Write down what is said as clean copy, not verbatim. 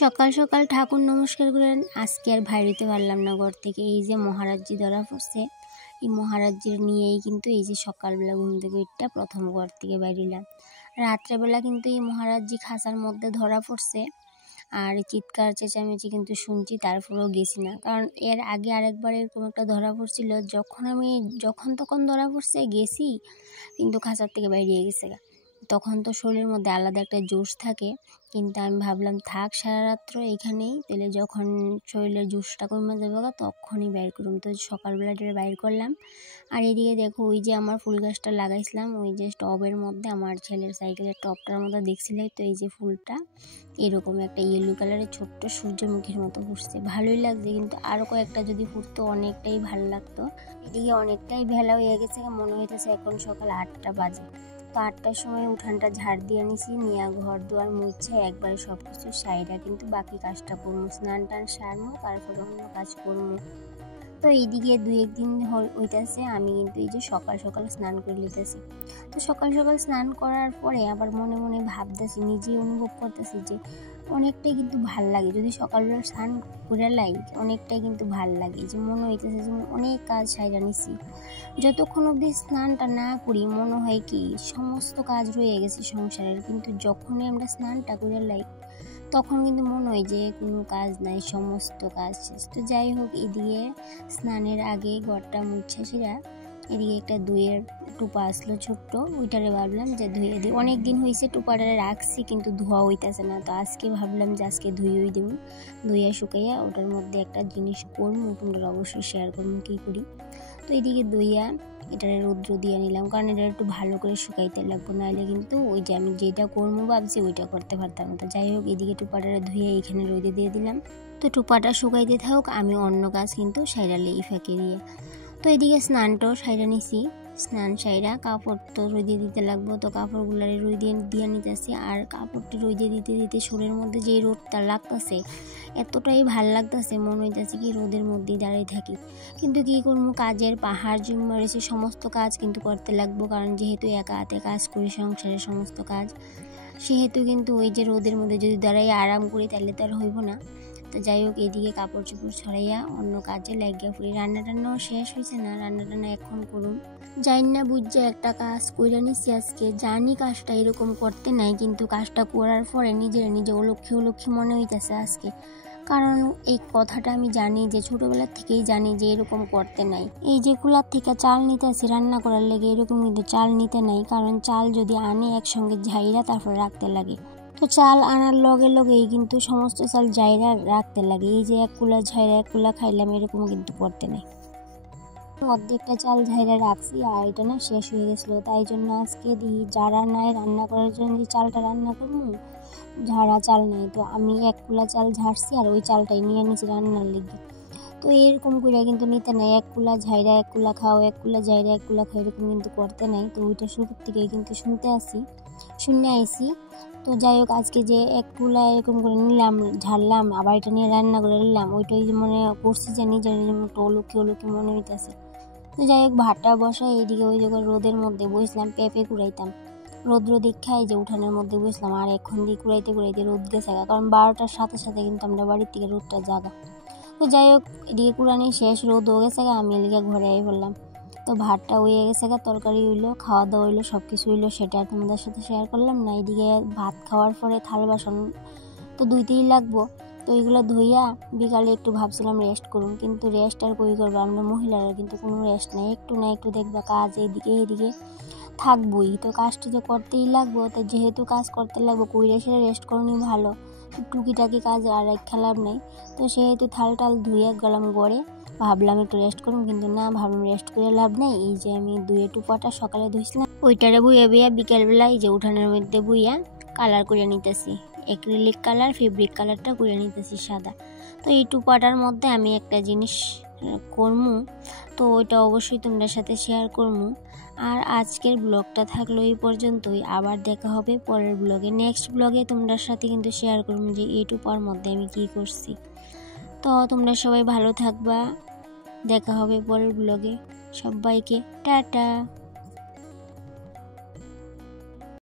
সকাল সকাল ঠাকুর নমস্কার করেন। আজকে আর বাইরে হইতে পারলাম না ঘর থেকে। এই যে মহারাজজি ধরা পড়ছে, এই মহারাজজির নিয়েই কিন্তু এই যে সকালবেলা ঘুম থেকে উঠটা প্রথম ঘর থেকে বাইরিলাম। রাত্রেবেলা কিন্তু এই মহারাজজি খাঁচার মধ্যে ধরা পড়ছে, আর চিৎকার চেঁচামেচি কিন্তু শুনছি, তারপরেও গেছি না। কারণ এর আগে আরেকবার এরকম একটা ধরা পড়ছিল, যখন তখন ধরা পড়ছে, গেছি কিন্তু খাঁচার থেকে বাইরে গেছে। তখন তো শরীরের মধ্যে আলাদা একটা জোশ থাকে, কিন্তু আমি ভাবলাম থাক সারা রাত্র এইখানেই, তাহলে যখন শরীরের জোশটা কমে যাবে তখনই বাইর করুম। তো সকালবেলা বাইর করলাম। আর এদিকে দেখো, ওই যে আমার ফুল গাছটা লাগাইছিলাম, ওই যে টবের মধ্যে আমার ছেলের সাইকেলের টবটার মধ্যে দেখছিলাই তো, এই যে ফুলটা এরকম একটা ইয়েলো কালারের ছোট্ট সূর্যমুখীর মতো ফুটছে, ভালোই লাগছে। কিন্তু আরও কয়েকটা যদি ফুটতো অনেকটাই ভালো লাগতো। এদিকে অনেকটাই বেলা হয়ে গেছে, মনে হইতেছে এখন সকাল 8টা বাজে। তো 8টার সময় উঠানটা ঝাড় দিয়ে নিছি, নিয়ে ঘর দুয়ার মুছে একবারে সব কিছু সাইডা কিন্তু বাকি কাজটা করবো, স্নান টান সারবো, তারপরে অন্য কাজ করবো। তো এইদিকে 2-1 দিন হইতেছে আমি কিন্তু এই যে সকাল সকাল স্নান করে নিতেছি। তো সকাল সকাল স্নান করার পরে আবার মনে মনে ভাবতেছি, নিজেই অনুভব করতেছি যে অনেকটাই কিন্তু ভাল লাগে যদি সকালবেলা স্নান করে লাই, অনেকটাই কিন্তু ভাল লাগে। যে মনে হইতেছে যে অনেক কাজ সাইরা নিছি। যতক্ষণ অবধি স্নানটা না করি মনে হয় কি সমস্ত কাজ রয়ে গেছে সংসারের, কিন্তু যখনই আমরা স্নানটা করে লাই তখন কিন্তু মনে হয় যে কোনো কাজ নাই, সমস্ত কাজ শেষ। তো যাই হোক, এদিকে স্নানের আগে ঘরটা মুছে সেরা এদিকে একটা দইয়ের টুপা আসলো ছোট্ট, ওইটারে ভাবলাম যে ধুয়ে দিই। অনেক দিন হয়েছে টুপাটারে রাখছি কিন্তু ধোয়া হইতেছে না, তো আজকে ভাবলাম যে আজকে ধুয়েই দেবো। ধুইয়া শুকাইয়া ওটার মধ্যে একটা জিনিস করবো, তোমরা অবশ্যই শেয়ার করবো কী করি। তো এইদিকে দইয়া এটারে রৌদ্র দিয়ে নিলাম, কারণ এটা একটু ভালো করে শুকাইতে লাগবো, নাহলে কিন্তু ওই যে আমি যেটা করবো ভাবছি ওইটা করতে পারতাম না। তো যাই হোক, এদিকে টুপাটারে ধুয়ে এখানে রোদে দিয়ে দিলাম। তো টুপাটা শুকাইতে থাকুক, আমি অন্য কাজ কিন্তু সাইরালে এই ফাঁকে দিয়ে। তো এদিকে স্নানটাও সাইরা নিছি, স্নান সাইরা কাপড় তো রোদে দিতে লাগবো, তো কাপড়গুলারে রোদে দিয়ে নিতেছি। আর কাপড়টি রোদে দিতে দিতে শরীরের মধ্যে যে রোদটা লাগতেছে এতটাই ভাল লাগতেছে, মনে হইতেছে কি রোদের মধ্যেই দাঁড়িয়ে থাকি। কিন্তু কী করবো, কাজের পাহাড় জমে রয়েছে, সমস্ত কাজ কিন্তু করতে লাগবো, কারণ যেহেতু একা হাতে কাজ করি সংসারের সমস্ত কাজ, সেহেতু কিন্তু ওই যে রোদের মধ্যে যদি দাঁড়াই আরাম করি তাহলে তো আর হইব না। তো যাই হোক, এদিকে কাপড় চোপড় ছড়াইয়া অন্য কাজে লাগিয়ে পড়ি। রান্না টান্নাও শেষ হয়েছে না, রান্না টান্না এখন করুন। জানি না বুঝছে একটা কাজ করে নিচ্ছি আজকে, জানি কাজটা এরকম করতে নাই, কিন্তু কাজটা করার পরে নিজে অলক্ষী মনে হইতেছে আজকে। কারণ এই কথাটা আমি জানি, যে ছোটবেলা থেকেই জানি যে এরকম করতে নাই। এই যে কুলার থেকে চাল নিতে আসি রান্না করার লেগে, এরকম কিন্তু চাল নিতে নাই, কারণ চাল যদি আনে একসঙ্গে ঝাইরা তারপর রাখতে লাগে। তো চাল আনার লগেই কিন্তু সমস্ত চাল ঝাইরা রাখতে লাগে। এই যে 1 কুলা ঝাইরা 1 কুলা খাইলাম, এরকম কিন্তু করতে নেই। অর্ধেকটা চাল ঝাইরা রাখছি, আর এটা না শেষ হয়ে গেছিলো, তাই জন্য আজকে দিই যারা নাই রান্না করার জন্য যে চালটা রান্না করবো, ঝাড়া চাল নাই। তো আমি 1 কুলা চাল ঝাড়ছি, আর ওই চালটাই নিয়ে নিয়েছি রান্নার লেগে। তো এরকম করে কিন্তু নিতে নাই, 1 কুলা ঝাইরা 1 কুলা খাও, 1 কুলা ঝাইরা 1 কুলা খাও, এরকম কিন্তু করতে নাই। তো ওইটা শুরুর থেকেই কিন্তু শুনে আইছি। তো যাই হোক, আজকে যে 1 কুলা এরকম করে নিলাম, ঝাড়লাম, আবার এটা নিয়ে রান্না করে নিলাম, ওইটাই মনে করছি যে নিজের একটু অলক্ষী মনে হইতেছে। তো যাই হোক, ভাতটা বসাই, এদিকে ওই জায়গায় রোদের মধ্যে বসলাম, পেঁপে কুড়াইতাম। রৌদ্র দীক্ষায় যে উঠানের মধ্যে বসলাম, আর এখন দিয়ে কুড়াইতে রোদ গেছে, কারণ 12টার সাথে সাথে কিন্তু আমরা বাড়ির থেকে রোদটা জাগা। তো যাই হোক, এদিকে কুড়ানি শেষ, রোদ হয়ে গেছে, আমি এদিকে ঘরে আই বললাম। তো ভাতটা হয়ে গেছে, তরকারি হইলো, খাওয়া দাওয়া হইলো, সব কিছু হইলো, সেটা আর তোমাদের সাথে শেয়ার করলাম না। এদিকে ভাত খাওয়ার পরে থাল বাসন তো ধুইতেই লাগবো। তো এইগুলো ধুইয়া বিকালে একটু ভাবছিলাম রেস্ট করুন, কিন্তু রেস্ট আর কই করবো, আমরা মহিলারা কিন্তু কোনো রেস্ট নেই, একটু না একটু দেখবা কাজ এদিকে থাকবই। তো কাজটি তো করতেই লাগবো, তো যেহেতু কাজ করতে লাগবো, কইরা সেটা রেস্ট করনি ভালো, টুকিটাকি কাজ আর এক খেলাম নেই। তো সেহেতু থাল টাল ধুয়ে গেলাম গড়ে, ভাবলাম একটু রেস্ট করুন, কিন্তু না, ভাবলাম রেস্ট করে লাভ নেই। এই যে আমি 2 টুপাটা সকালে ধুইছিলাম, ওইটারে বুইয়া বিকেলবেলা এই যে উঠানের মধ্যে বুইয়া কালার করে নিতেছি, অ্যাক্রিলিক কালার, ফেব্রিক কালারটা করে নিতেছি সাদা। তো এই টুপাটার মধ্যে আমি একটা জিনিস করবো, তো ওইটা অবশ্যই তোমাদের সাথে শেয়ার করবো। আর আজকের ব্লগটা থাকলো এই পর্যন্তই, আবার দেখা হবে পরের ব্লগে। নেক্সট ব্লগে তোমরা সাথে কিন্তু শেয়ার করবো যে এই টুপার মধ্যে আমি কী করছি। তো তোমরা সবাই ভালো থাকবা, দেখা হবে পরের ব্লগে। সবাইকে টাটা।